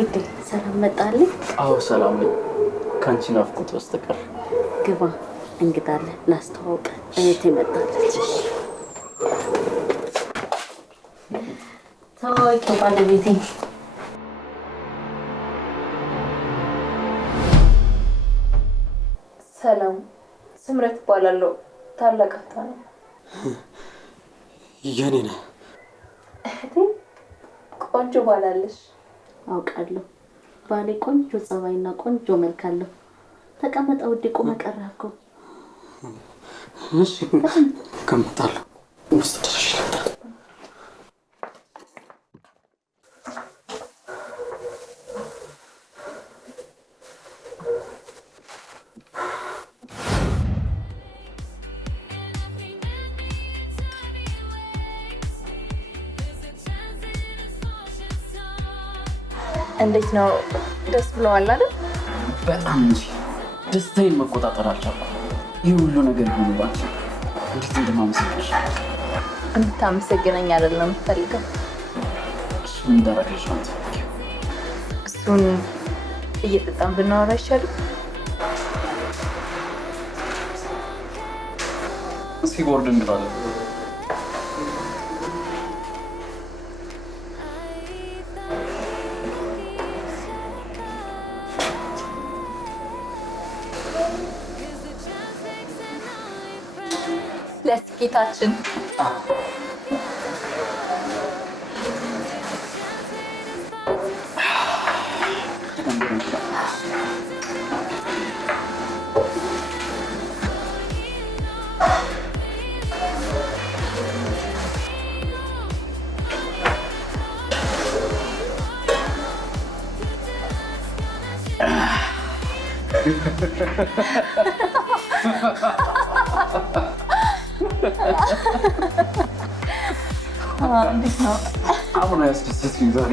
ውዴ ሰላም መጣልኝ? አዎ ሰላም ነኝ። ካንቺ ናፍቆት በስተቀር። ግባ እንግዳለ ላስተዋውቅ። እህቴ መጣለች። ታዋቂ ባለቤቴ ሰላም ስምረት እባላለሁ። ታላቅ እህቷ ነው። የኔ ነህ? እህቴ ቆንጆ ባላለሽ አውቃለሁ። ባሌ ቆንጆ ጸባይና ቆንጆ መልክ አለው። ተቀመጠ ውዴ። ቁመ ቀረብኩ። እሺ ከመጣለሁ። ውስጥ ድረሽ ልምጣ። እንዴት ነው? ደስ ብለዋል አይደል? በጣም እንጂ ደስታዬን መቆጣጠር አልቻልኩም። ይህ ሁሉ ነገር ይሆንባቸው እንዴት እንደማመሰግንሽ። እንድታመሰግነኝ አይደለም የምፈልገው። እሱን እንዳረግልሽ ነው የምትፈልጊው? እሱን እየጠጣን ብናወራ አይሻልም? እስኪ ቦርድ እንግባለን። ለስኬታችን እንዴት ነው? አሁን ያስደሰትሽኝ ዛሬ።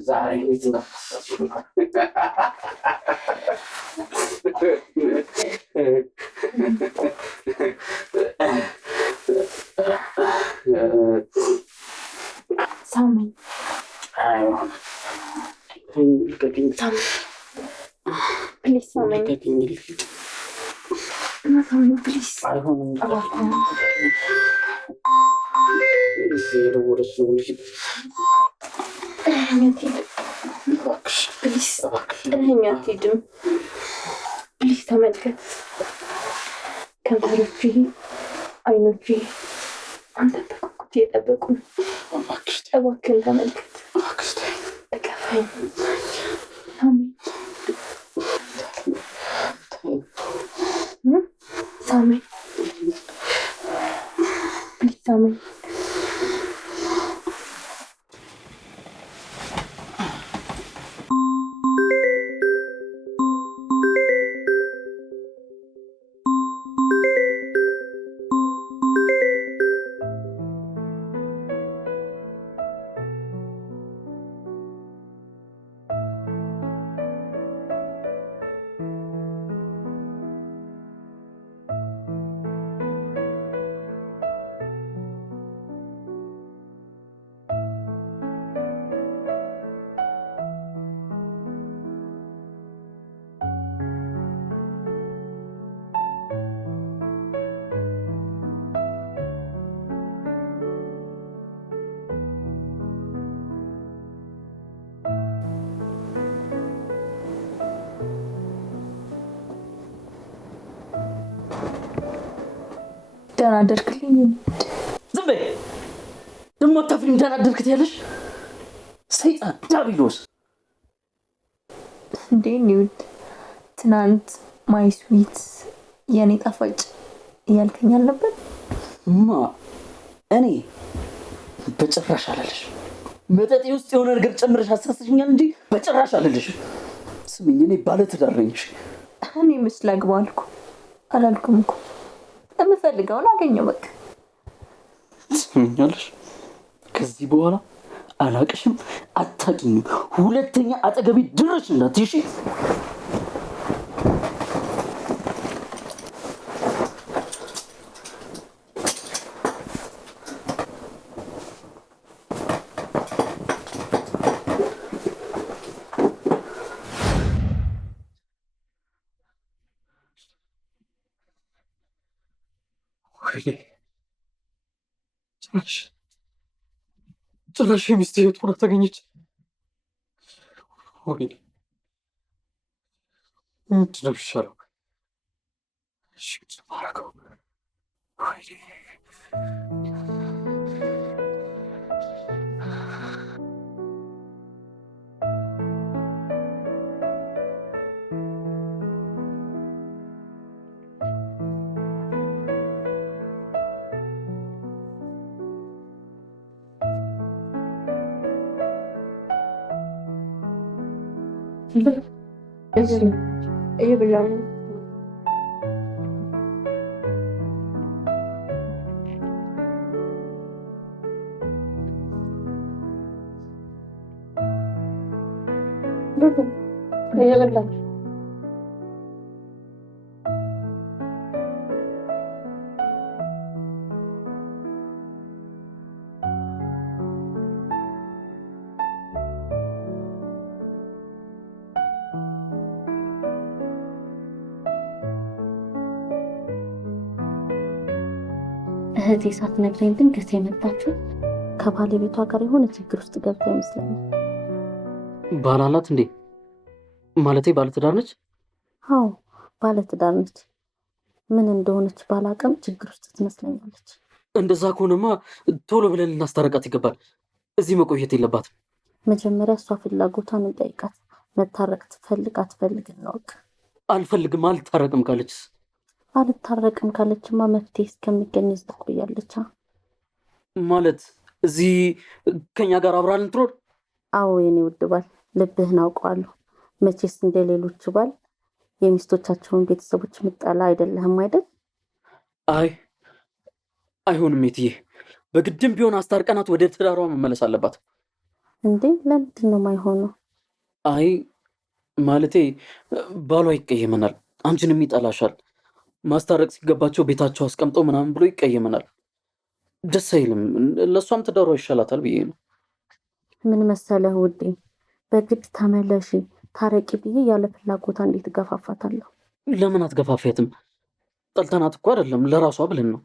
ዛሬ ሳመኝ ፕሊዝ፣ ሳመኝ ፕሊዝ። ጥለኸኝ አትሄድም። ፕሊዝ ተመልከት። ከንፈሮቼ፣ አይኖቼ አንተን በጉጉት እየጠበቁ ነው። እባክህን ተመልከት። እቀፈኝ፣ ሳመኝ፣ ሳመኝ፣ ፕሊዝ ሳመኝ። ደህና አደርክልኝ። ዝም በይ ደግሞ አታፍሪም? ደህና አደርክት ያለሽ ሰይጣን ዲያብሎስ። እንዴ ኒውድ፣ ትናንት ማይ ስዊት የኔ ጣፋጭ እያልከኝ አልነበር? ማ እኔ በጭራሽ አላለሽ። መጠጤ ውስጥ የሆነ ነገር ጨምረሽ አሳስሽኛል እንጂ በጭራሽ አላለሽ። ስምኝ፣ እኔ ባለትዳር ነኝ። እኔ ምስል አግባ አልኩ አላልኩም እኮ። የምፈልገውን አገኘው በቃ። ትሰሚኛለሽ? ከዚህ በኋላ አላቅሽም፣ አታውቂኝም። ሁለተኛ አጠገቤ ድረሽ እንዳትይሽ። ጭራሽ የሚስት ህይወት ሆና ተገኘች። ወይኔ ምንድን ነው የሚሻለው? እሺ ምንድን ነው የማደርገው? ወይኔ እየበላሁ ነው። እየበላሁ እህቴ ሳትነግረኝ ድንገት የመጣችው ከባለቤቷ ጋር የሆነ ችግር ውስጥ ገብታ ይመስለኛል። ባል አላት እንዴ? ማለቴ ባለትዳር ነች? አዎ ባለትዳር ነች። ምን እንደሆነች ባላቅም ችግር ውስጥ ትመስለኛለች። እንደዛ ከሆነማ ቶሎ ብለን ልናስታረቃት ይገባል። እዚህ መቆየት የለባትም። መጀመሪያ እሷ ፍላጎቷን እንጠይቃት። መታረቅ ትፈልግ አትፈልግ እንወቅ። አልፈልግም አልታረቅም ካለችስ? አልታረቅም ካለችማ መፍትሄ እስከሚገኝ እዛ ቆያለች። ማለት እዚህ ከኛ ጋር አብራ ልትኖር? አዎ የኔ ውድ ባል፣ ልብህን አውቀዋለሁ። መቼስ እንደ ሌሎቹ ባል የሚስቶቻቸውን ቤተሰቦች ምጠላ አይደለህም አይደል? አይ አይሆንም የትዬ፣ በግድም ቢሆን አስታርቀናት ወደ ትዳሯ መመለስ አለባት። እንዴ ለምንድን ነው የማይሆነው? አይ ማለቴ ባሏ ይቀየመናል፣ አንቺንም ይጠላሻል። ማስታረቅ ሲገባቸው ቤታቸው አስቀምጠው ምናምን ብሎ ይቀየመናል። ደስ አይልም። ለእሷም ትዳሯ ይሻላታል ብዬ ነው። ምን መሰለህ ውዴ፣ በግድ ተመለሺ ታረቂ ብዬ ያለ ፍላጎታ እንዴት እገፋፋታለሁ? ለምን አትገፋፊያትም? ጠልተናት እኮ አይደለም፣ ለራሷ ብለን ነው።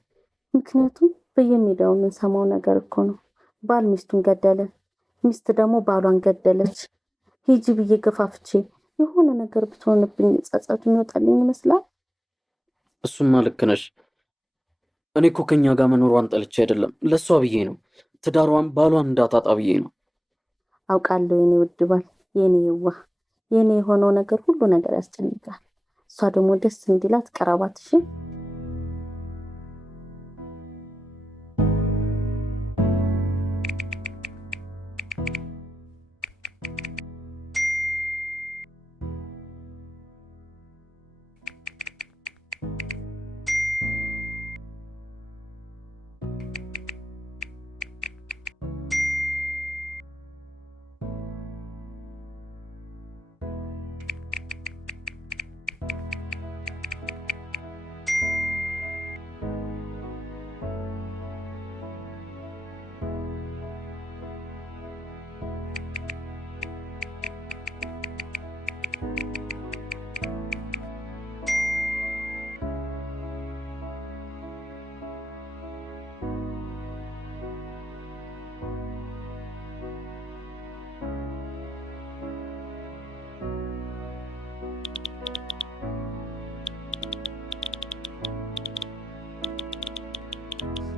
ምክንያቱም በየሜዳው የምንሰማው ነገር እኮ ነው። ባል ሚስቱን ገደለ፣ ሚስት ደግሞ ባሏን ገደለች። ሂጂ ብዬ ገፋፍቼ የሆነ ነገር ብትሆንብኝ ጸጸቱ የሚወጣልኝ ይመስላል። እሱማ ልክ ነሽ። እኔ እኮ ከኛ ጋር መኖሯን ጠልቼ አይደለም፣ ለእሷ ብዬ ነው። ትዳሯን ባሏን እንዳታጣ ብዬ ነው። አውቃለሁ የኔ ውድ ባል፣ የኔ የዋህ፣ የኔ የሆነው ነገር ሁሉ ነገር ያስጨንቃል። እሷ ደግሞ ደስ እንዲላት ቀረባትሽ።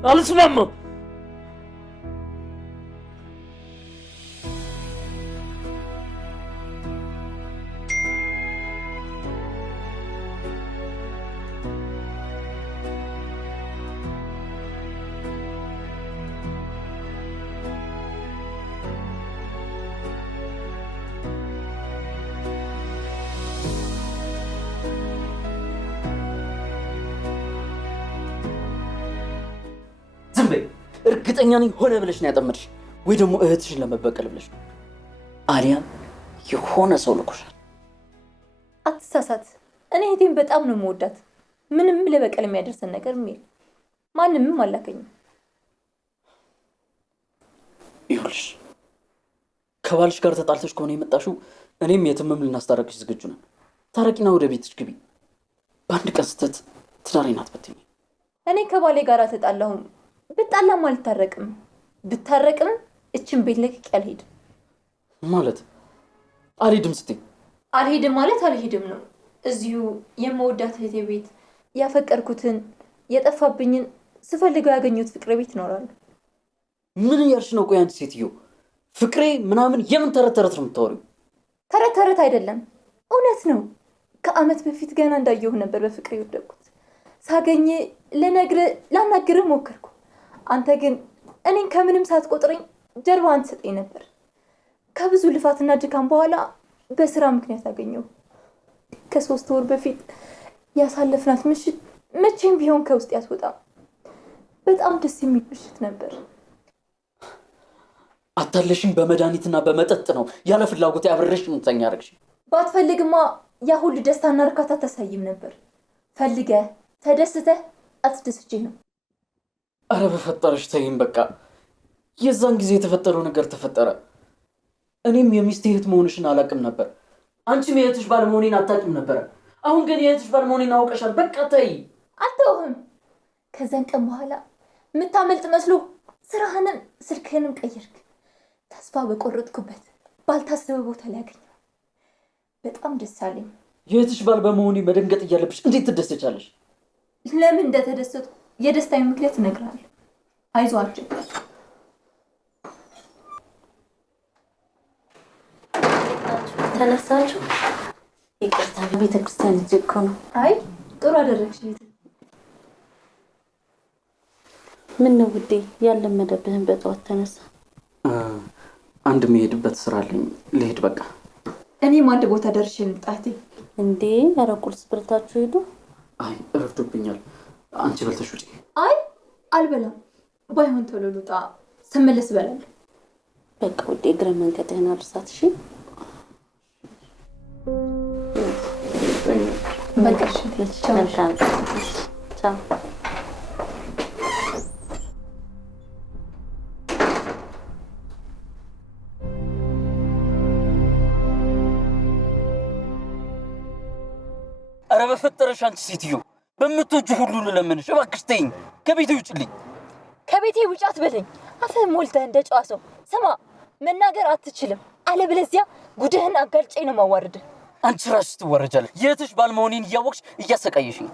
አልስማማም። ዝም በይ። እርግጠኛ ነኝ ሆነ ብለሽ ነው ያጠመድሽ፣ ወይ ደግሞ እህትሽን ለመበቀል ብለሽ ነው። አሊያም የሆነ ሰው ልኮሻል። አትሳሳት። እኔ እህቴን በጣም ነው የምወዳት። ምንም ለበቀል የሚያደርሰን ነገር የሚል ማንምም አላከኝም። ይኸውልሽ ከባልሽ ጋር ተጣልተሽ ከሆነ የመጣሽው እኔም የትምም ልናስታረቅሽ ዝግጁ ነን። ታረቂና ወደ ቤትሽ ግቢ። በአንድ ቀን ስተት ትዳሬን አትበትኝ። እኔ ከባሌ ጋር ተጣላሁም ብጣላም አልታረቅም። ብታረቅም እችን ቤት ለቅቄ አልሄድም። ማለት አልሄድም ስትይ? አልሄድም ማለት አልሄድም ነው። እዚሁ የመወዳት እህቴ ቤት ያፈቀርኩትን የጠፋብኝን ስፈልገው ያገኙት ፍቅር ቤት እኖራለሁ። ምን እያልሽ ነው? ቆይ አንቺ ሴትዮ ፍቅሬ ምናምን የምን ተረት ተረት ነው የምታወሪው? ተረት ተረት አይደለም፣ እውነት ነው። ከአመት በፊት ገና እንዳየሁ ነበር በፍቅር የወደቅኩት። ሳገኝ ላናግርህ ሞከርኩ። አንተ ግን እኔን ከምንም ሳትቆጥረኝ ጀርባህን ትሰጠኝ ነበር። ከብዙ ልፋትና ድካም በኋላ በስራ ምክንያት አገኘሁ። ከ3 ወር በፊት ያሳለፍናት ምሽት መቼም ቢሆን ከውስጥ ያስወጣም። በጣም ደስ የሚል ምሽት ነበር። አታለሽኝ በመድኃኒትና በመጠጥ ነው ያለ ፍላጎት ያብረሽ ምንተኛ አረግሽ። ባትፈልግማ ያ ሁሉ ደስታና እርካታ ተሳይም ነበር። ፈልገህ ተደስተህ አትደስቼ ነው። አረ በፈጠረሽ ተይኝ በቃ። የዛን ጊዜ የተፈጠረው ነገር ተፈጠረ። እኔም የሚስት እህት መሆንሽን አላውቅም ነበር። አንቺም የእህትሽ ባል መሆኔን አታውቂም ነበር። አሁን ግን የእህትሽ ባል መሆኔን አውቀሻል። በቃ ተይ። አልተውህም። ከዛን ቀን በኋላ የምታመልጥ መስሎ ስራህንም ስልክህንም ቀየርክ። ተስፋ በቆረጥኩበት ባልታሰበ ቦታ ላይ አገኘሁ። በጣም ደስ አለኝ። የእህትሽ ባል በመሆኔ መደንገጥ እያለብሽ እንዴት ትደሰቻለሽ? ለምን እንደተደሰትኩ የደስታዬን ምክንያት እነግርሃለሁ። አይዟችሁ። ተነሳችሁ? ይቅርታ ቤተክርስቲያን ሂጅ እኮ ነው። አይ ጥሩ አደረግሽ። ምን ነው ውዴ ያለመደብህን በጠዋት ተነሳ? አንድ የሚሄድበት ስራ አለኝ ልሄድ በቃ። እኔም አንድ ቦታ ደርሼ ልምጣቴ። እንዴ ኧረ ቁርስ በልታችሁ ሄዱ። አይ እረፍዶብኛል። አንቺ በልተሽ ውጪ። አይ አልበላም። ባይሆን ቶሎ ልውጣ፣ ስመለስ እበላለሁ። በቃ ውዴ እግረ መንገድህን አድርሳት። እሺ በቃ ቻው ቻው። አረ በፈጠረሽ አንቺ ሴትዮ በምትወጁ ሁሉ ልለምንሽ እባክሽ ተይኝ። ከቤቴ ውጭልኝ። ከቤቴ ውጭ አትበለኝ። አፍህን ሞልተህ እንደ ጨዋ ሰው ስማ፣ መናገር አትችልም። አለበለዚያ ጉድህን አጋልጬ ነው ማዋርድህ። አንቺ ራስሽ ትወረጃለሽ። የእህትሽ ባል መሆኔን እያወቅሽ እያሰቃየሽኝ።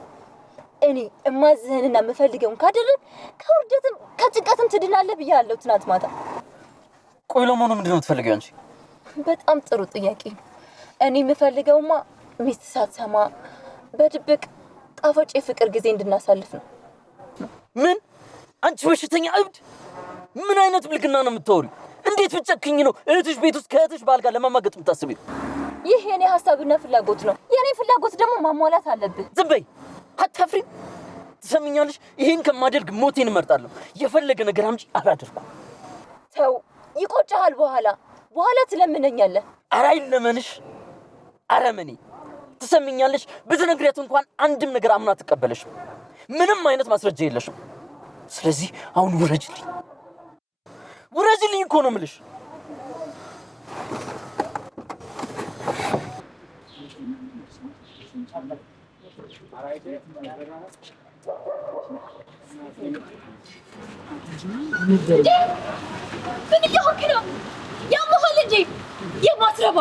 እኔ እማዝህንና የምፈልገውን ካደረግ ከውርደትም ከጭንቀትም ትድናለህ ብያለሁ ትናንት ማታ። ቆይ ለመሆኑ ምንድን ነው የምትፈልጊው አንቺ? በጣም ጥሩ ጥያቄ። እኔ የምፈልገውማ ሚስት ሳትሰማ በድብቅ ጣፋጭ የፍቅር ጊዜ እንድናሳልፍ ነው። ምን? አንቺ በሽተኛ እብድ! ምን አይነት ብልግና ነው የምታወሪው? እንዴት ብትጨክኝ ነው እህትሽ ቤት ውስጥ ከእህትሽ ባል ጋር ለማማገጥ የምታስቢው? ይህ የኔ ሀሳብና ፍላጎት ነው። የኔ ፍላጎት ደግሞ ማሟላት አለብህ። ዝም በይ። አታፍሪም? ትሰሚኛለሽ? ይሄን ከማደርግ ሞቴን እመርጣለሁ። የፈለገ ነገር አምጪ፣ አላደርኩም። ተው፣ ይቆጭሃል። በኋላ ትለምነኛለህ። ኧረ አይለመንሽ። አረመኔ ትሰሚኛለሽ? ብትነግሪያት እንኳን አንድም ነገር አምና አትቀበለሽም። ምንም አይነት ማስረጃ የለሽም። ስለዚህ አሁን ውረጅልኝ። ውረጅልኝ እኮ ነው የምልሽ። ምን እየሆንክ ነው? ያመሃል እንጂ የማትረባ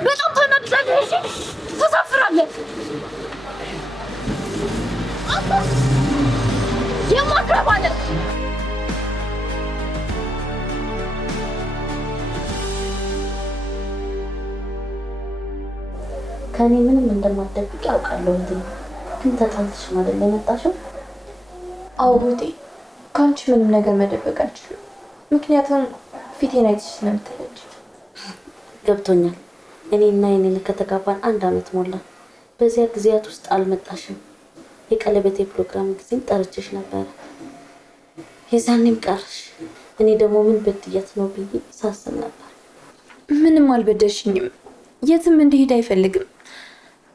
በጣም ታናድዳለህ። ተሳፍራለህ። የማትረባ ነህ። ከኔ ምንም እንደማትደብቂ ያውቃለሁ። እንዴ ግን ተጣልተሽ ማለት ነው የመጣሽው? አዎ ቡጤ፣ ከአንቺ ምንም ነገር መደበቅ አልችልም። ምክንያቱም ፊቴን አይተሽ ስለምትለጅ። ገብቶኛል። እኔና የኔን ከተጋባን 1 አመት ሞላ። በዚያ ጊዜያት ውስጥ አልመጣሽም። የቀለበቴ ፕሮግራም ጊዜም ጠርቼሽ ነበር። የዛኔም ቀርሽ። እኔ ደግሞ ምን በድያት ነው ብዬ ሳስብ ነበር። ምንም አልበደልሽኝም። የትም እንድሄድ አይፈልግም።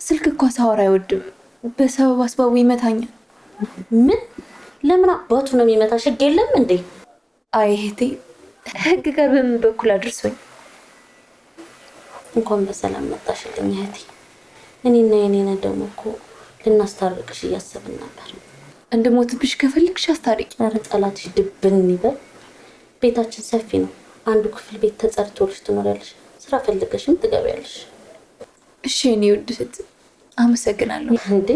ስልክ እኮ ሳወራ አይወድም። በሰበብ አስባቡ ይመታኛል። ምን? ለምን አባቱ ነው የሚመታሽ? ህግ የለም እንዴ? አይ እህቴ፣ ህግ ጋር በምን በኩል አድርሶኝ። እንኳን በሰላም መጣሽልኝ እህቴ። እኔና የኔና ደግሞ እኮ ልናስታርቅሽ እያሰብን ነበር። እንድሞትብሽ ከፈለግሽ አስታርቂ። ኧረ ጠላትሽ ድብን ይበል። ቤታችን ሰፊ ነው። አንዱ ክፍል ቤት ተጸድቶልሽ ትኖሪያለሽ። ስራ ፈልገሽም ትገቢያለሽ። እሺ የኔ ውድ እህት አመሰግናለሁ። እንዴ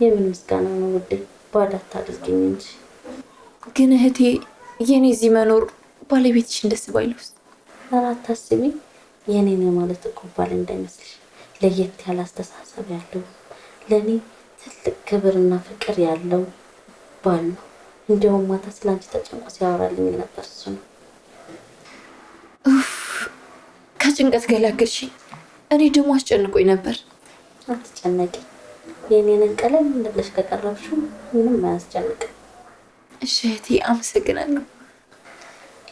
የምን ምስጋና ነው ውዴ? ባዳ አታድርጊኝ እንጂ። ግን እህቴ የኔ እዚህ መኖር ባለቤትሽን ደስ ባይለውስ? ኧረ አታስቢ። የኔ ነው ማለት እኮ ባል እንዳይመስልሽ። ለየት ያለ አስተሳሰብ ያለው ለኔ ትልቅ ክብርና ፍቅር ያለው ባል ነው። እንዲያውም ማታ ስላንቺ ተጨንቆ ሲያወራልኝ ነበር እሱ ነው። ከጭንቀት ገላገልሽኝ። እኔ ደግሞ አስጨንቆኝ ነበር። አትጨነቂ። የኔንን ቀለል ብለሽ ከቀረብሽው ምንም አያስጨንቅም። እሺ እህቴ አመሰግናለሁ።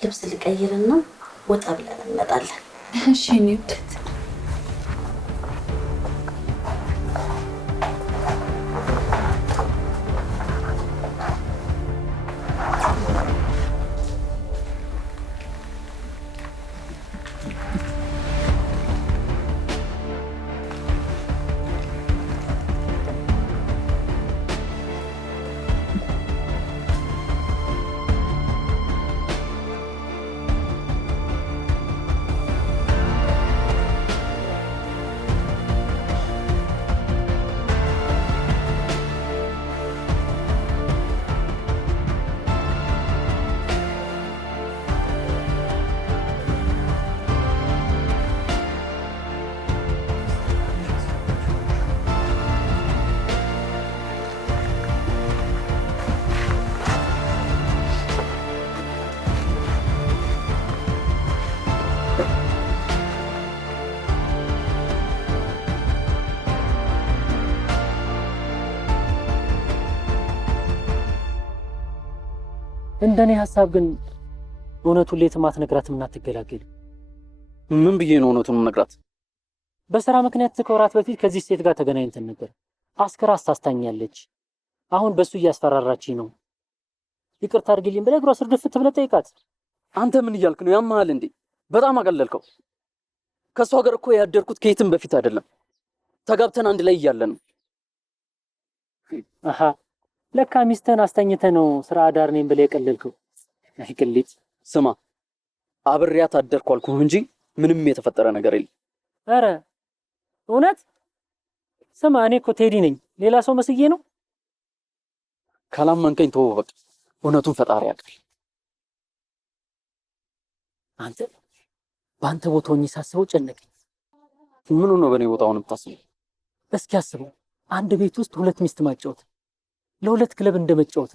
ልብስ ልቀይርና ወጣ ብለን እንመጣለን። እሺ የኔ ውድ እህት። እንደኔ ሐሳብ ግን እውነቱን ለየትም አትነግራትም እና አትገላገልም። ምን ብዬ ነው እውነቱን ነግራት? በስራ ምክንያት ከወራት በፊት ከዚህ ሴት ጋር ተገናኝተን ነበር። አስከራ አስታስታኛለች። አሁን በሱ እያስፈራራችኝ ነው። ይቅርታ አድርግልኝ ብለህ እግሯ ስር ድፍት ብለህ ጠይቃት። አንተ ምን እያልክ ነው? ያማሃል እንዴ? በጣም አቀለልከው። ከሷ ጋር እኮ ያደርኩት ከየትም በፊት አይደለም፣ ተጋብተን አንድ ላይ እያለን ነው። አሃ ለካ ሚስትህን አስተኝተህ ነው ስራ አዳር ነኝ ብለህ የቀለልከው። አይቅሊት። ስማ አብሬያት አደርኩ አልኩህ እንጂ ምንም የተፈጠረ ነገር የለም። ኧረ እውነት? ስማ እኔ እኮ ቴዲ ነኝ። ሌላ ሰው መስዬ ነው? ካላመንከኝ ተወው በቃ። እውነቱን ፈጣሪ ያውቃል። አንተ በአንተ ቦታ ሆኜ ሳስበው ጨነቀኝ። ምኑ ነው በእኔ ቦታ ሆነ የምታስበው? እስኪ አስበው፣ አንድ ቤት ውስጥ ሁለት ሚስት ማጫወት ለሁለት ክለብ እንደመጫወት፣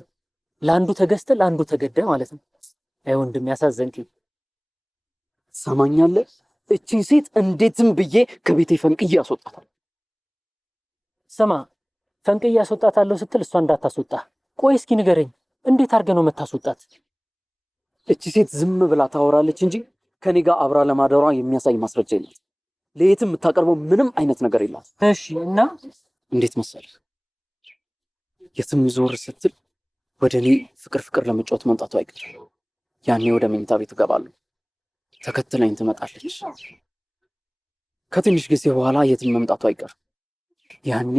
ለአንዱ ተገዝተ ለአንዱ ተገደ ማለት ነው። አይ ወንድም ያሳዘንከኝ። ሰማኛለህ? እቺን ሴት እንዴትም ብዬ ከቤቴ ፈንቅዬ አስወጣታለሁ። ስማ ፈንቅዬ አስወጣታለሁ ስትል እሷ እንዳታስወጣ። ቆይ እስኪ ንገረኝ፣ እንዴት አድርገህ ነው የምታስወጣት? እቺ ሴት ዝም ብላ ታወራለች እንጂ ከኔ ጋር አብራ ለማደሯ የሚያሳይ ማስረጃ የለም። ለየትም የምታቀርበው ምንም አይነት ነገር የላት። እሺ እና እንዴት መሰለህ፣ የትም ዞር ስትል ወደ እኔ ፍቅር ለመጫወት መምጣቱ አይቀርም። ያኔ ወደ መኝታ ቤት እገባለሁ፣ ተከትለኝ ትመጣለች። ከትንሽ ጊዜ በኋላ የትም መምጣቱ አይቀርም። ያኔ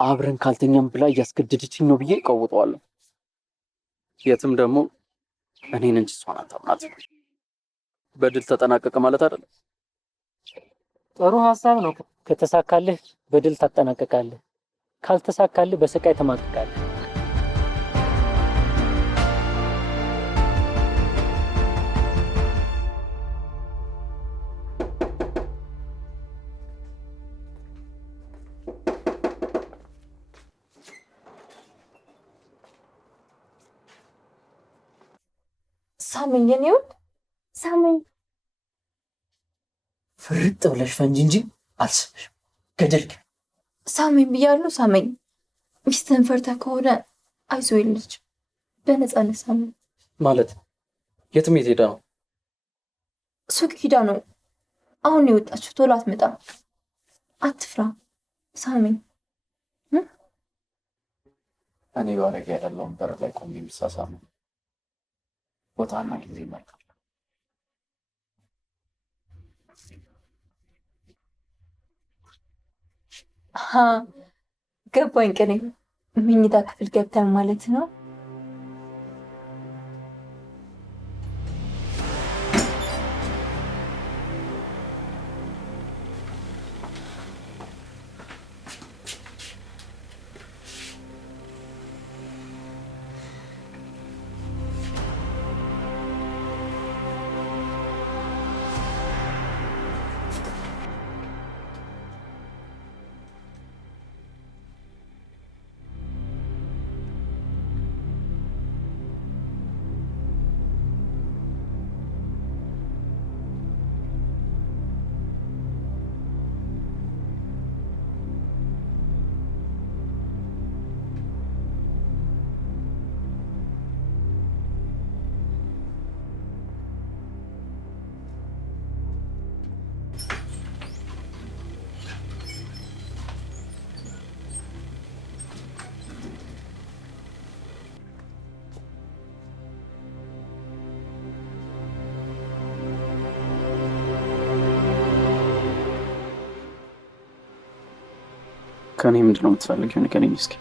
አብረን ካልተኛም ብላ እያስገደደችኝ ነው ብዬ እቀውጠዋለሁ። የትም ደግሞ እኔን እንጂ እሷን አታምናትም። በድል ተጠናቀቀ ማለት አይደለም። ጥሩ ሐሳብ ነው። ከተሳካልህ በድል ታጠናቀቃለህ፣ ካልተሳካልህ በስቃይ ተማቀቃለህ። ሳመኝ የኔ ውድ ሳመኝ። ፍርጥ ብለሽ ፈንጂ እንጂ አልሰማሽም። ገደል ግን ሳመኝ ብያለሁ። ሳመኝ። ሚስትህን ፈርተህ ከሆነ አይዞህ የለች፣ በነፃነት ሳመኝ። ማለት የትም የት ሄዳ ነው? ሱቅ ሂዳ ነው አሁን የወጣችው። ቶሎ አትመጣም። አትፍራ፣ ሳመኝ። እኔ ባለጌ አይደለሁም። በር ላይ ቆሜ የምሳሳመው ቦታና ጊዜ ይመርጣል። ገባኝ። ቅኔ መኝታ ክፍል ገብተን ማለት ነው? ከኔ ምንድን ነው የምትፈልጊው? ንገሪኝ እስኪ።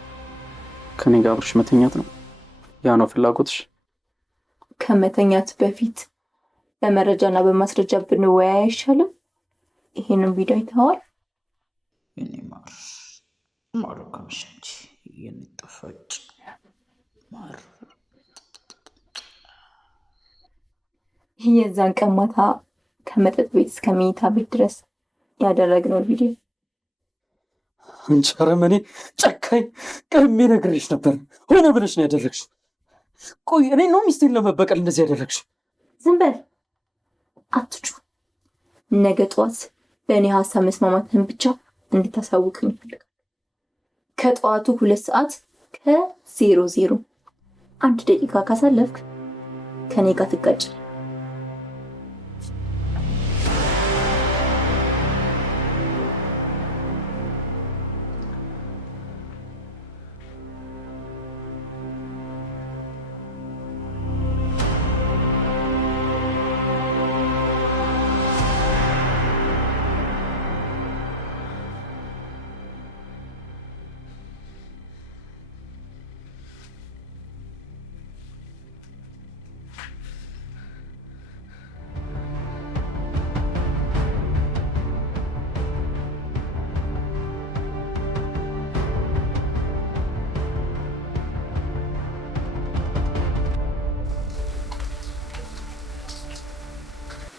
ከኔ ጋር አብረሽ መተኛት ነው? ያ ነው ፍላጎትሽ? ከመተኛት በፊት በመረጃና በማስረጃ ብንወያይ አይሻልም? ይሄንን ቪዲዮ አይተኸዋል? የኔ ማር ማር ከምሸንቺ የሚጠፋጭ ማር ይህ የዛን ቀን ማታ ከመጠጥ ቤት እስከ መኝታ ቤት ድረስ ያደረግነው ቪዲዮ። አንቺ አረመኔ ጨካኝ! ቀድሜ ነግሬሽ ነበር። ሆነ ብለሽ ነው ያደረግሽው። ቆይ እኔ ነው ሚስቴን ለመበቀል እንደዚህ ያደረግሽው? ዝም በል አትጩ። ነገ ጠዋት በእኔ ሀሳብ መስማማትህን ብቻ እንድታሳውቅኝ ይፈልጋል። ከጠዋቱ 2 ሰዓት ከ00 1 ደቂቃ ካሳለፍክ ከኔ ጋር ትጋጭ።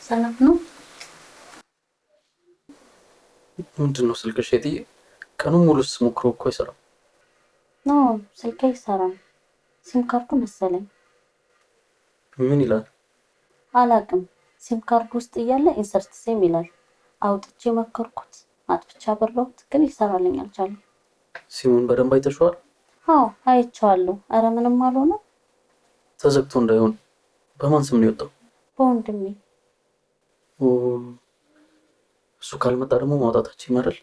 ሰላም ነው? ምንድን ነው ስልክሽ? የትዬ ቀኑን ሙሉ ስሞክረው እኮ አይሰራም። ኖ ስልኬ አይሰራም። ሲም ካርዱ መሰለኝ። ምን ይላል? አላቅም። ሲም ካርዱ ውስጥ እያለ ኢንሰርት ሲም ይላል። አውጥቼ መከርኩት፣ አጥፍቻ በራሁት፣ ግን ይሰራልኝ አልቻለም። ሲሙን በደንብ አይተሽዋል? አዎ አይቼዋለሁ። አረ ምንም አልሆነ። ተዘግቶ እንዳይሆን። በማን ስም ነው የወጣው? በወንድሜ። እሱ ካልመጣ ደግሞ ማውጣታችን ይመራል።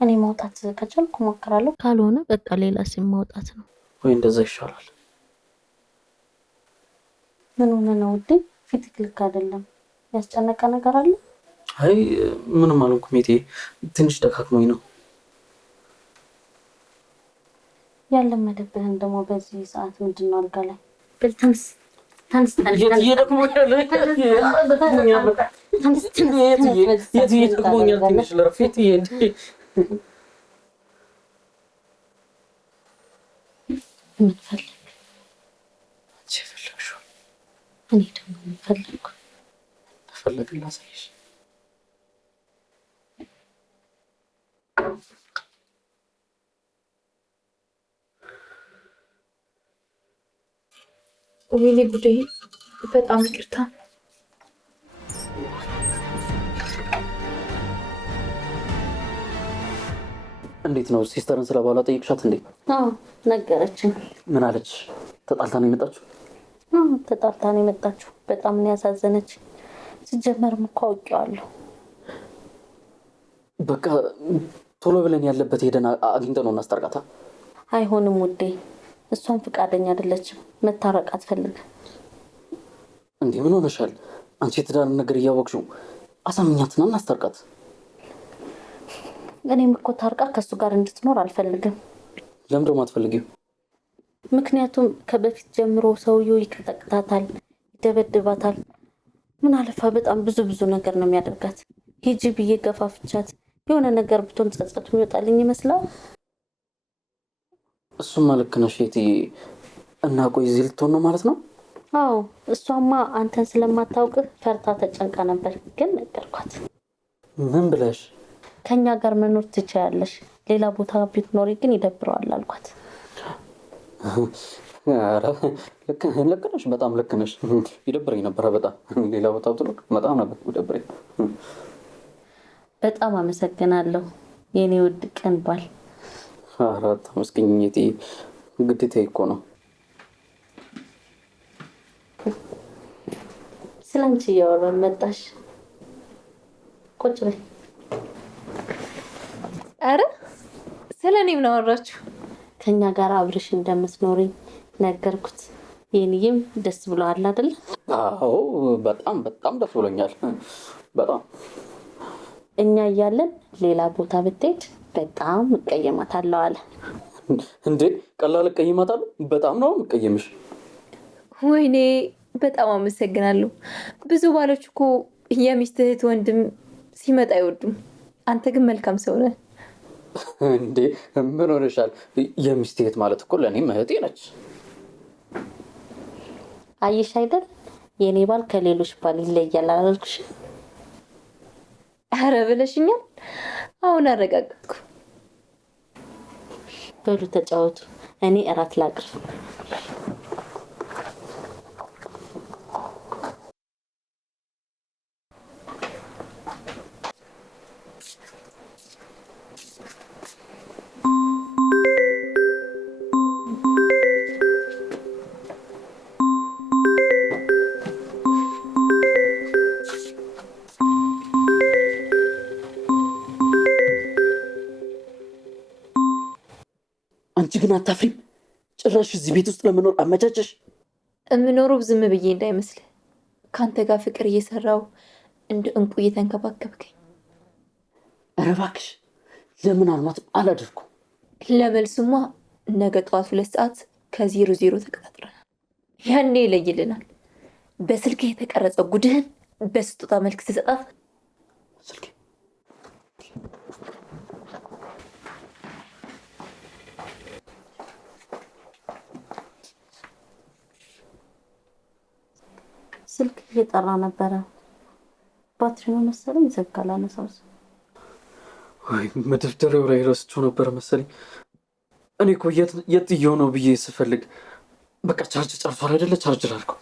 እኔ ማውጣት ከቻልኩ እሞክራለሁ፣ ካልሆነ በቃ ሌላ ሲም ማውጣት ነው። ወይ እንደዛ ይሻላል። ምን ሆነ ነው ውዴ? ፊትክ ልክ አይደለም። ያስጨነቀ ነገር አለ? አይ ምንም አልሆንኩም የትዬ፣ ትንሽ ደካክሞኝ ነው። ያለመደብህን ደግሞ በዚህ ሰዓት ምንድን ነው አልጋ ላይ? በል ተንስ ተንስ ተንስ የትዬ ደክሞኛል። የትዬ ደክሞኛል። ትንሽ ልረፍ የትዬ። ምን ፈለግ? አንቺ የፈለግሽው። እኔ ደግሞ ምን ፈለግኩ? ፈለግን ላሳይሽ። ወይኔ ጉዴ! በጣም ይቅርታ። እንዴት ነው ሲስተርን ስለ ባሏ ጠይቅሻት እንዴ? አዎ ነገረችኝ። ምን አለች? ተጣልታ ነው የመጣችው? ተጣልታ ነው የመጣችው። በጣም ነው ያሳዘነች። ሲጀመርም እኮ አውቄዋለሁ። በቃ ቶሎ ብለን ያለበት ሄደን አግኝተን ነው እናስታርቃታ። አይሆንም ውዴ፣ እሷም ፈቃደኛ አይደለችም። መታረቅ አትፈልግም። እንዴ ምን ሆነሻል? አንቺ የትዳር ነገር እያወቅሽው አሳምኛትና እናስታርቃት። እኔም እኮ ታርቃ ከሱ ጋር እንድትኖር አልፈልግም። ለምን ደግሞ አትፈልጊው? ምክንያቱም ከበፊት ጀምሮ ሰውየው ይቀጠቅጣታል፣ ይደበድባታል። ምን አለፋ በጣም ብዙ ነገር ነው የሚያደርጋት። ሂጂ ብዬ ገፋፍቻት የሆነ ነገር ብትሆን ጸጸቱ ይወጣልኝ ይመስላል። እሱማ ልክ ነሽ እህትዬ። እና ቆይ እዚህ ልትሆን ነው ማለት ነው? አዎ እሷማ አንተን ስለማታውቅህ ፈርታ ተጨንቃ ነበር፣ ግን ነገርኳት። ምን ብለሽ? ከኛ ጋር መኖር ትችያለሽ፣ ሌላ ቦታ ብትኖሪ ግን ይደብረዋል አልኳት። ኧረ ልክ ነሽ፣ በጣም ልክ ነሽ። ይደብረኝ ነበረ በጣም ሌላ ቦታ ብትኖር በጣም ነበር ይደብረኝ። በጣም አመሰግናለሁ የኔ ውድ ቀን ባል። ኧረ ተመስገኝ እህትዬ፣ ግዴታዬ እኮ ነው። ስለአንቺ እያወራን መጣሽ። ቁጭ በይ። አረ ስለ እኔ ምን አወራችሁ? ከኛ ጋር አብረሽ እንደምትኖሪ ነገርኩት። የኔም ደስ ብሎሃል አይደል? አዎ በጣም ደስ ብሎኛል። በጣም እኛ እያለን ሌላ ቦታ ብትሄድ በጣም እቀየማታለሁ አለ። እንዴ ቀላል እቀይማታለሁ? በጣም ነው የምቀየምሽ። ወይኔ በጣም አመሰግናለሁ። ብዙ ባሎች እኮ የሚስት እህት ወንድም ሲመጣ አይወዱም። አንተ ግን መልካም ሰው ነህ። እንዴ ምን ሆነሻል? የሚስት እህት ማለት እኮ ለእኔም እህቴ ነች። አየሽ አይደል የኔ ባል ከሌሎች ባል ይለያል አላልኩሽ? አረ ብለሽኛል። አሁን አረጋግጥኩ። በሉ ተጫወቱ፣ እኔ እራት ላቅርብ። አንቺ ግን አታፍሪም? ጭራሽ እዚህ ቤት ውስጥ ለመኖር አመቻቸሽ። የምኖረው ዝም ብዬ እንዳይመስል ከአንተ ጋር ፍቅር እየሰራው እንደ እንቁ እየተንከባከብከኝ። ኧረ እባክሽ ለምን አልማትም አላደርኩም። ለመልሱማ ነገ ጠዋት 2 ሰዓት ከ00 ተቀጣጥረናል። ያኔ ይለይልናል። በስልክ የተቀረጸ ጉድህን በስጦታ መልክ ትሰጣት። ስልኬ ስልክ እየጠራ ነበረ። ባትሪው መሰለኝ ዘጋላ ነሳው። ወይ መደፍደሪያው ላይ ረስቼው ነበር መሰለኝ። እኔ እኮ የት እየሆነው ብዬ ስፈልግ በቃ ቻርጅ ጨርሷል አይደለ? ቻርጅ ላድርገው።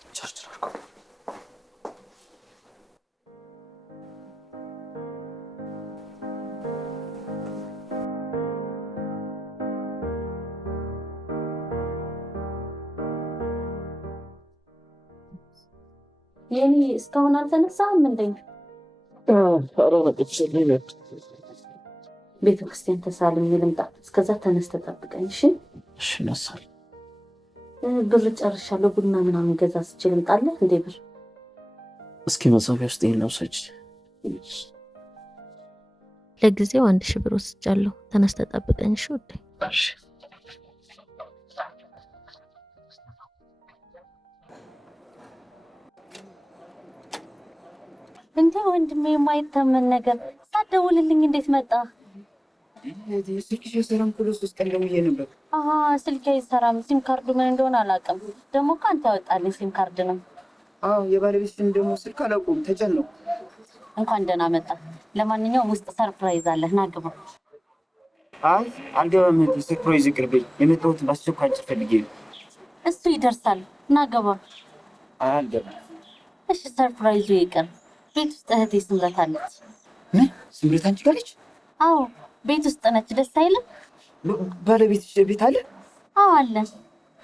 የኔ እስካሁን አልተነሳም እንዴ? ቤተክርስቲያን ተሳልሜ ልምጣ። እስከዛ ተነስተህ ጠብቀኝ እሺ? እሺ ነሳል። ብር ጨርሻለሁ። ቡና ምናምን ገዛ ስችል ልምጣለህ እንዴ? ብር እስኪ መሳቢያ ውስጥ ይሄን ሰጭ። ለጊዜው 1000 ብር ወስጃለሁ። ተነስተህ ጠብቀኝ እሺ? ውዴ እሺ እንዴ ወንድሜ፣ የማይታመን ነገር ሳትደውልልኝ እንዴት መጣ? ስልክሽ የሰራም ክሎስ ውስጥ ደውዬ ነበር። ስልኬ አይሰራም። ሲም ካርዱ ምን እንደሆነ አላውቅም። ደግሞ እኮ አንተ ያወጣልኝ ሲም ካርድ ነው። አዎ የባለቤትሽን ደግሞ ስልክ አላውቀውም። ተጨነኩ። እንኳን ደህና መጣ። ለማንኛውም ውስጥ ሰርፕራይዝ አለ፣ ና ግባ። አይ አልገባም። ሰርፕራይዝ ይቅርብኝ። የመጣሁት በአስቸኳይ አንቺን ፈልጌ ነው። እሱ ይደርሳል፣ ና ግባ። አልገባም። እሺ ሰርፕራይዙ ይቅር። ቤት ውስጥ እህቴ ስምረት አለች። ምን ስምረት አንቺ ጋር ነች? አዎ ቤት ውስጥ ነች። ደስ አይልም? ባለቤትሽ ቤት አለ? አዎ አለ።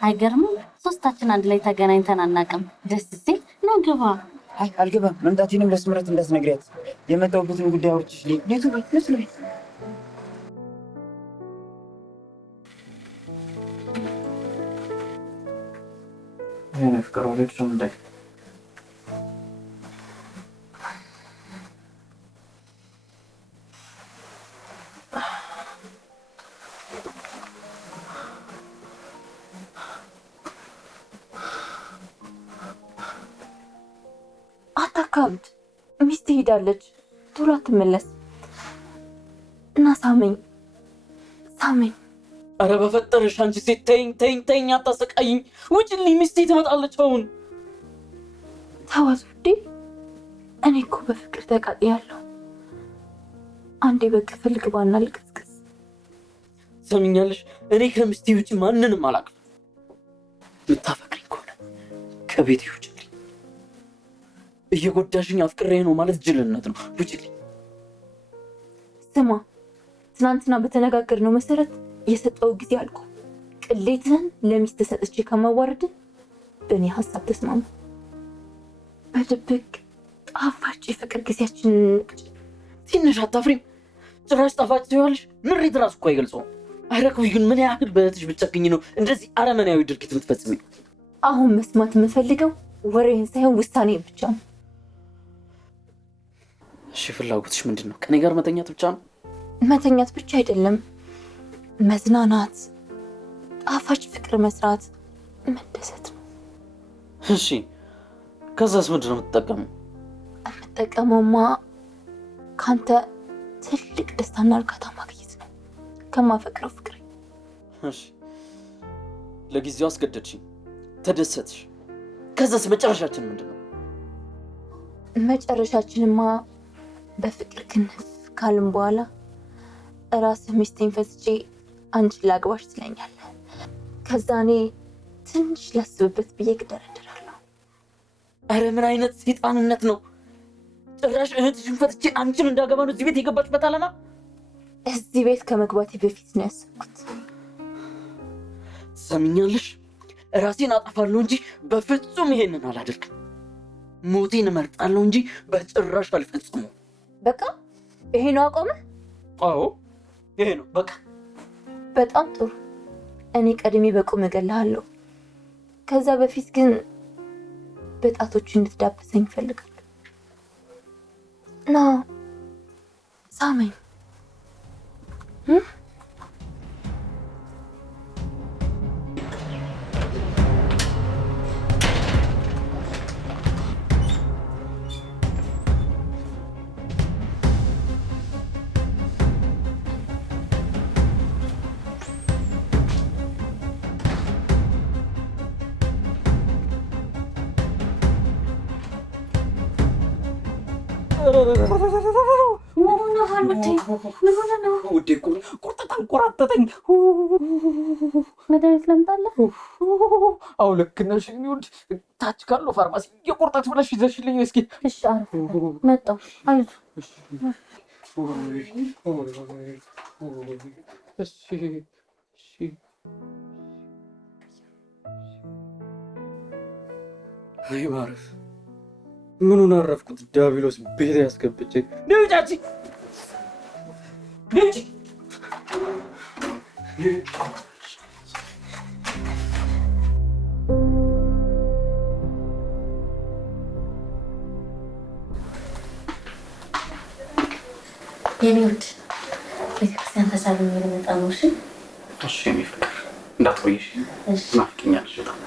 አይገርምም? ሶስታችን አንድ ላይ ተገናኝተን አናውቅም። ደስ ሲል ና ግባ። አይ አልገባም። መምጣቴንም ለስምረት እንዳትነግሪያት። የመጣሁበትን ጉዳይ አውርቼሽ ልሂድ። ነይ ነይ። እኔ ፍቅር ወለድሽ እንዴ? አታካብድ። ሚስት ሄዳለች፣ ቶሎ አትመለስ እና ሳመኝ ሳመኝ። አረ በፈጠረሽ አንቺ ሴት ተይኝ፣ አታሰቃይኝ። ውጭልኝ፣ ሚስቴ ትመጣለች አሁን። ተዋት ውዴ፣ እኔ እኮ በፍቅር ተቃጥያለሁ። አንዴ በክፍል ግባና ልቅስቅስ። ሰሚኛለሽ? እኔ ከሚስቴ ውጭ ማንንም አላውቅም። የምታፈቅሪኝ ከሆነ ከቤቴ ውጭልኝ። እየጎዳሽኝ አፍቅሬ ነው ማለት ጅልነት ነው። ውጭልኝ። ስማ፣ ትናንትና በተነጋገርነው መሰረት የሰጠው ጊዜ አልቆ ቅሌትህን ለሚስት ሰጥቼ ከማዋረድ በእኔ ሀሳብ ተስማሙ። በድብቅ ጣፋጭ የፍቅር ጊዜያችንን እንቅጭ። ትንሽ አታፍሪም? ጭራሽ ጣፋጭ ትይዋለሽ? ምሬት ራሱ እኮ አይገልጸውም። ኧረ ቆይ ግን ምን ያህል በእህትሽ ብትጨክኝ ነው እንደዚህ አረመኔያዊ ድርጊት የምትፈጽሚ? አሁን መስማት የምፈልገው ወሬህን ሳይሆን ውሳኔን ብቻ ነው። እሺ ፍላጎትሽ ምንድን ነው? ከኔ ጋር መተኛት ብቻ ነው? መተኛት ብቻ አይደለም፣ መዝናናት፣ ጣፋጭ ፍቅር መስራት፣ መደሰት ነው። እሺ ከዛስ ምንድን ነው የምትጠቀመው? የምጠቀመውማ ከአንተ ትልቅ ደስታና እርካታ ማግኘት ነው፣ ከማፈቅረው ፍቅር። እሺ ለጊዜው አስገደድሽኝ፣ ተደሰትሽ። ከዛስ መጨረሻችን ምንድን ነው? መጨረሻችንማ በፍቅር ክንፍ ካልን በኋላ እራስህ ሚስቴን ፈትቼ አንቺን ላግባሽ ትለኛለህ። ከዛ እኔ ትንሽ ላስብበት ብዬ እደረድራለሁ። አረ ምን አይነት ሰይጣንነት ነው! ጭራሽ እህትሽን ፈትቼ አንቺን እንዳገባ ነው እዚህ ቤት የገባችበት ዓላማ? እዚህ ቤት ከመግባቴ በፊት ነው ያሰብኩት። ትሰሚኛለሽ? ራሴን አጠፋለሁ እንጂ በፍጹም ይሄንን አላደርግም። ሞቴን እመርጣለሁ እንጂ በጭራሽ አልፈጽመው። በቃ ይሄ ነው አቆመ? አዎ ይሄ ነው በቃ። በጣም ጥሩ። እኔ ቀድሜ በቁም እገልሃለሁ። ከዛ በፊት ግን በጣቶቹ እንድትዳብሰኝ እፈልጋለሁ። ና ሳመኝ። ውዴ እኮ ቁርጥጣን ቆራጠጠኝ። መድኃኒት ለምጣለህ? አዎ ልክ ነሽ። ውድ ታች ካለው ፋርማሲ የቁርጠት ብለሽ ይዘሽልኝ እስኪ። እሺ አሪፍ መጣሁ። አይዞህ። አይ ማረፍ ምኑን አረፍኩት? ዲያብሎስ ቤት ያስገብቼ ንውጫቺ ንውጪ። የኔ ውድ ቤተክርስቲያን ተሳልሜ ልመጣ ነው። እሺ እሺ የኔ ፍቅር እንዳትቆይሽ፣ ናፍቂኛለሽ በጣም።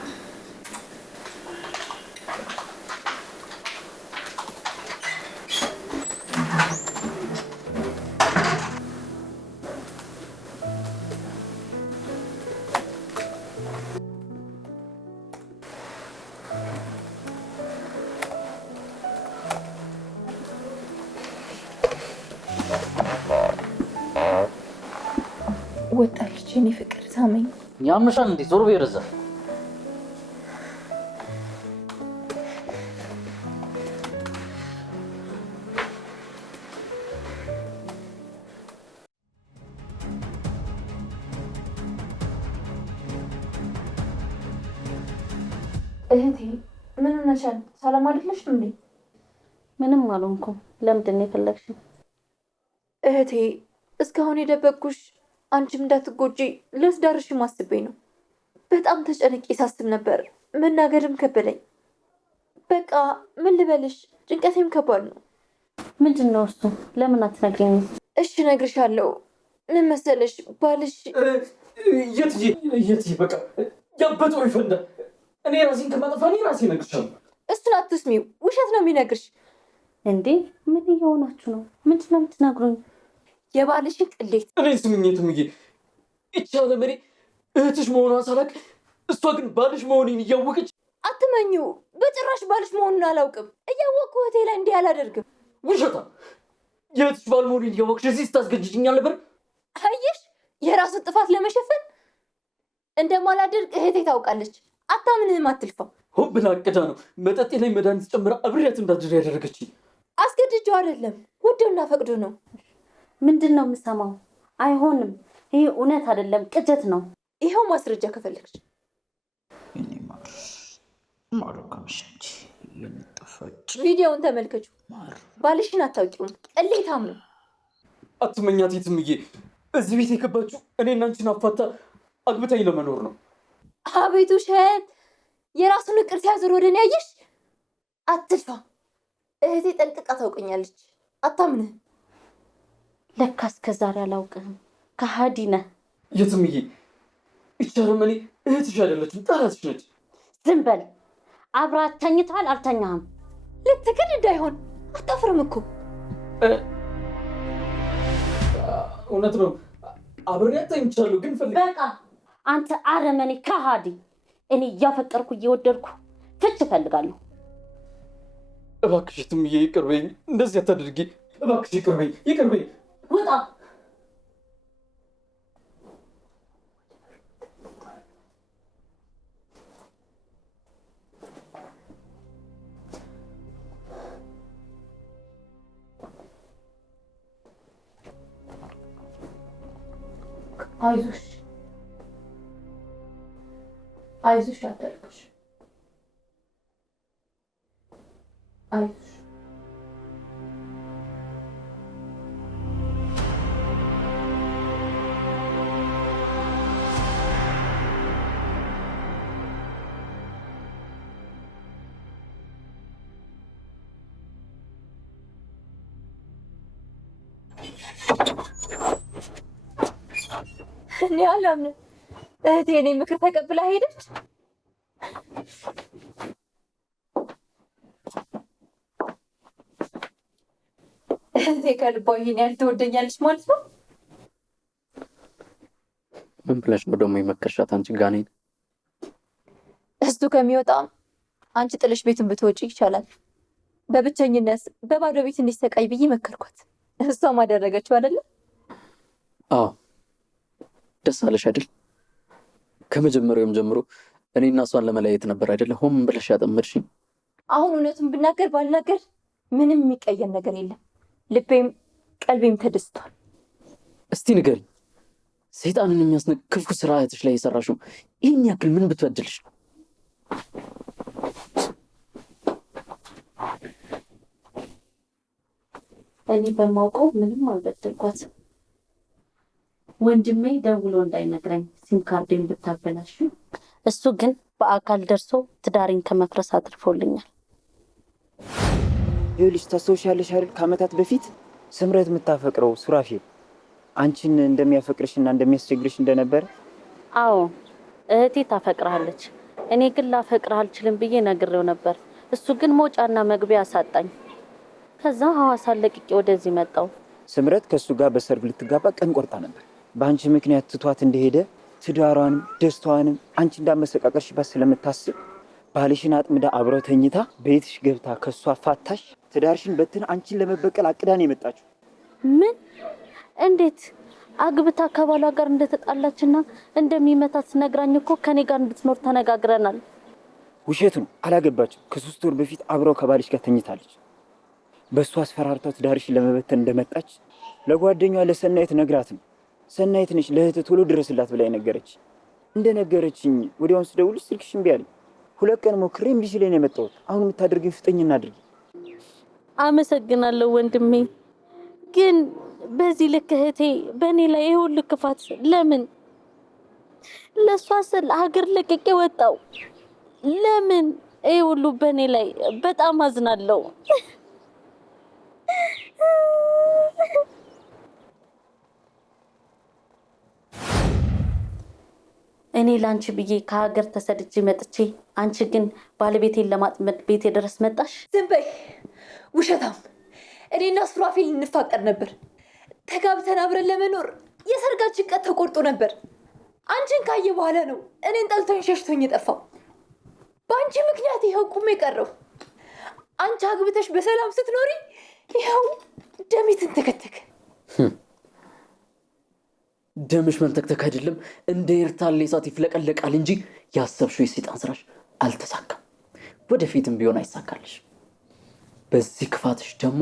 ወጣለች የኔ ፍቅር ሳመኝ። ያምሻል እንዴ? ዞር በይ ወደዛ። እህቴ ምን ሆነሻል? ሰላም አይደለሽም እንዴ? ምንም አልሆንኩም። ለምንድን ነው የፈለግሽኝ? እህቴ እስካሁን የደበቅኩሽ አንቺም እንዳትጎጂ ልወስዳርሽ ማስቤ ነው። በጣም ተጨንቄ ሳስብ ነበር። መናገርም ከበደኝ። በቃ ምን ልበልሽ፣ ጭንቀቴም ከባድ ነው። ምንድን ነው እሱ? ለምን አትነግሪኝም? እሺ እነግርሻለሁ። ምን መሰለሽ ባልሽ የት በቃ ያበጠው ይፈንዳ። እኔ ራሴን ከማጠፋ እኔ ራሴ እነግርሻለሁ። እሱን አትስሚው፣ ውሸት ነው የሚነግርሽ። እንዴ ምን እየሆናችሁ ነው? ምንድን ነው የምትነግሩኝ? የባልሽን ቅሌት እኔ ስምኝ እትምዬ፣ ይቻለ መሪ እህትሽ መሆኗን ሳላቅ እሷ ግን ባልሽ መሆኔን እያወቀች አትመኙ። በጭራሽ ባልሽ መሆኑን አላውቅም። እያወቅኩ እህቴ ላይ እንዲህ አላደርግም። ውሸታ! የእህትሽ ባል መሆኔን እያወቅሽ እዚህ ስታስገጅጅኛል ነበር። አየሽ፣ የራሱን ጥፋት ለመሸፈን እንደማላደርግ እህቴ ታውቃለች። አታምንህም፣ አትልፋው። ሆን ብላ አቅዳ ነው መጠጤ ላይ መድኃኒት ጨምራ አብሬያት እንዳድር ያደረገችኝ። አስገድጀው አይደለም፣ ወዶና ፈቅዶ ነው። ምንድን ነው የምሰማው? አይሆንም፣ ይህ እውነት አይደለም፣ ቅጀት ነው። ይኸው ማስረጃ ከፈለግሽ። የኔ ማር ከምሸንቺ የሚጠፋጭ ቪዲዮውን ተመልከቹ። ማር ባልሽን አታውቂውም፣ ቅሌታም ነው። አትመኛት እትምዬ፣ እዚህ ቤት የገባችው እኔና አንቺን አፋታ አግብታኝ ለመኖር ነው። አቤቱ ውሸት! የራሱን እቅድ ሲያዞር ወደ እኔ ያየሽ። አትልፋ። እህቴ ጠንቅቃ ታውቀኛለች። አታምንህም። ለካ እስከ ዛሬ አላውቅህም። ከሃዲ ነህ። የትምዬ፣ ይቻለም እኔ እህትሽ አይደለችም፣ ጠላትሽ ነች። ዝም በል። አብረሃት ተኝተሃል? አልተኛህም? ልትክድ እንዳይሆን። አታፍርም እኮ። እውነት ነው፣ አብሬያት ተኝቻለሁ፣ ግን ፈልግ በቃ አንተ አረመኔ ከሃዲ። እኔ እያፈቀርኩ እየወደድኩ ፍች እፈልጋለሁ። እባክሽ እትምዬ ይቅር በይኝ፣ እንደዚህ አታድርጊ። እባክሽ ይቅር በይኝ፣ ይቅር በይኝ። ውጣ። አይዞሽ አይዞሽ፣ አታልቅሽ። አይዞሽ። እኔ አላምንም። እህቴ የኔ ምክር ተቀብላ ሄደች። እህቴ ከልቧ ይሄን ያህል ትወደኛለች ማለት ነው። ምን ብለሽ ነው ደግሞ የመከርሻት አንቺ ጋኔን? እሱ ከሚወጣ አንቺ ጥለሽ ቤቱን ብትወጪ ይቻላል። በብቸኝነት በባዶ ቤት እንዲሰቃይ ብዬ መከርኳት። እሷም አደረገችው አይደለም? አዎ፣ ደስ አለሽ አይደል? ከመጀመሪያውም ጀምሮ እኔና እሷን ለመለያየት ነበር አይደለ? ሆም ብለሽ ያጠመድሽኝ። አሁን እውነቱን ብናገር ባልናገር ምንም የሚቀየር ነገር የለም። ልቤም ቀልቤም ተደስቷል። እስቲ ንገሪኝ፣ ሰይጣንን የሚያስነቅ ክፉ ስራ እህትሽ ላይ የሰራሽው ይህን ያክል ምን ብትበድልሽ ነው? እኔ በማውቀው ምንም አልበደልኳት። ወንድሜ ደውሎ እንዳይነግረኝ ሲም ካርዴን ብታበላሽ፣ እሱ ግን በአካል ደርሶ ትዳሬን ከመፍረስ አትርፎልኛል። ይኸውልሽ ታስታውሻለሽ አይደል? ከዓመታት በፊት ስምረት የምታፈቅረው ሱራፌል አንቺን እንደሚያፈቅርሽና እንደሚያስቸግርሽ እንደነበረ። አዎ እህቴ ታፈቅርሃለች፣ እኔ ግን ላፈቅርህ አልችልም ብዬ ነግሬው ነበር። እሱ ግን መውጫና መግቢያ አሳጣኝ። ከዛ ሐዋሳ ለቅቄ ወደዚህ መጣው። ስምረት ከእሱ ጋር በሰርግ ልትጋባ ቀን ቆርጣ ነበር። በአንቺ ምክንያት ትቷት እንደሄደ ትዳሯንም ደስታዋንም አንቺ እንዳመሰቃቀርሽባት ስለምታስብ ባልሽን አጥምዳ አብረው ተኝታ ቤትሽ ገብታ ከእሷ ፋታሽ ትዳርሽን በትን አንቺን ለመበቀል አቅዳን የመጣችው። ምን? እንዴት? አግብታ ከባሏ ጋር እንደተጣላችና እንደሚመታት ነግራኝ እኮ ከኔ ጋር እንድትኖር ተነጋግረናል። ውሸት ነው፣ አላገባችም። ከ3 ወር በፊት አብረው ከባልሽ ጋር ተኝታለች። በእሱ አስፈራርታው ትዳርሽን ለመበተን እንደመጣች ለጓደኛዋ ለሰናይት ነግራት ነው። ሰናይት ነች ለእህት ቶሎ ድረስላት ብላ ነገረች። እንደነገረችኝ ወዲያውኑ ስደውልሽ ስልክሽ እምቢ አለኝ። 2 ቀን ሞክሬ እምቢ ሲለኝ ነው የመጣሁት። አሁን የምታደርጊው ፍጠኝና አድርጊ። አመሰግናለሁ ወንድሜ። ግን በዚህ ልክ እህቴ በእኔ ላይ ይሄ ሁሉ ክፋት ለምን? ለእሷ ስል ሀገር ለቅቄ ወጣው። ለምን ይሄ ሁሉ በእኔ ላይ? በጣም አዝናለሁ። እኔ ላንቺ ብዬ ከሀገር ተሰድጄ መጥቼ አንቺ ግን ባለቤቴን ለማጥመድ ቤቴ ድረስ መጣሽ። ዝም በይ ውሸታም! እኔና ሱራፌል እንፋቀር ነበር። ተጋብተን አብረን ለመኖር የሰርጋችን ቀን ተቆርጦ ነበር። አንቺን ካየ በኋላ ነው እኔን ጠልቶኝ ሸሽቶኝ የጠፋው። በአንቺ ምክንያት ይኸው ቁሜ ቀረው። አንቺ አግብተሽ በሰላም ስትኖሪ ይኸው ደሜ ተንተከተከ። ደምሽ መንተክተክ አይደለም እንደ ኤርታሌ እሳት ይፍለቀለቃል እንጂ ያሰብሽው የሰይጣን ስራሽ አልተሳካም። ወደፊትም ቢሆን አይሳካልሽ። በዚህ ክፋትሽ ደግሞ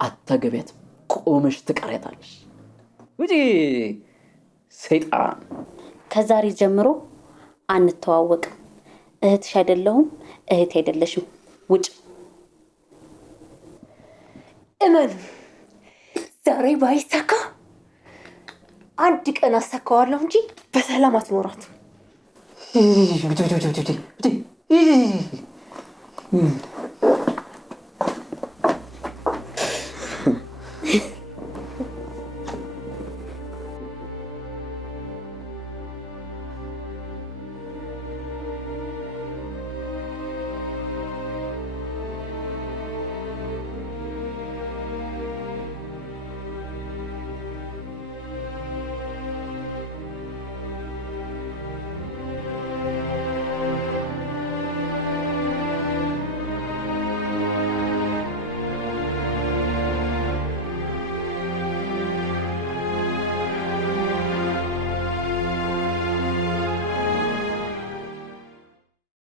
አታገቢያትም፣ ቆመሽ ትቀሪያታለሽ። ውጪ ሰይጣን። ከዛሬ ጀምሮ አንተዋወቅም። እህትሽ አይደለሁም፣ እህቴ አይደለሽም። ውጭ። እመኑ፣ ዛሬ ባይሳካ አንድ ቀን አሳካዋለሁ እንጂ በሰላም አትኖራትም።